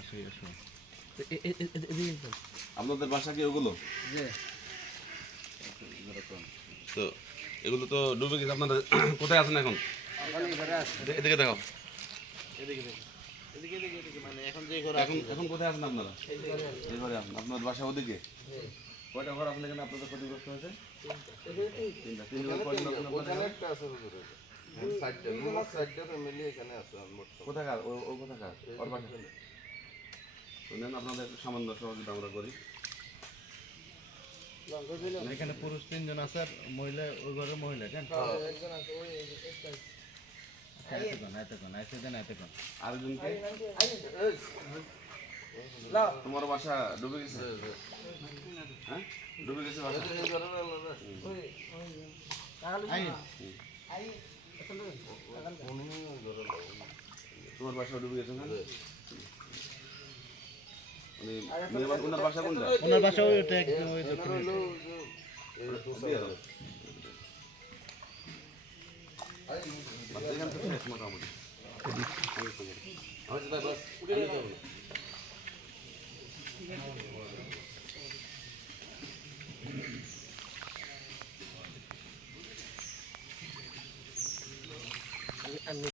বাসায় আসো। আপনাদের বাসা কি ওগুলো তো এগুলো তো ডুবে গেছে আপনারা কোথায় আছেন এখন এদিকে- এদিকে দেখাও মানে এখন যে ঘর এখন এখন কোথায় আছেন আপনারা এই আপনার বাসা ওদিকে কয়টা ঘর আপনার এখানে আপনাদের ক্ষতিগ্রস্ত হয়েছে তিনটা তিন ঘর কয়জন আছেন আপনাদের এখানে? কোথাকার ও ও কোথাকার ওর বাসা শুনেন আপনাদের সামান্য সহযোগিতা আমরা করি এখানে পুরুষ তিনজন আছে আর মহিলা ওই ঘরে মহিলা কেন তোমার বাসা ডুবে গেছে হ্যাঁ ডুবে গেছে বাসা তোমার বাসা ডুবে গেছে মানে ওনার বাসা কোনটা ওনার বাসা ওই একদম ওই দক্ষিণে। আমি।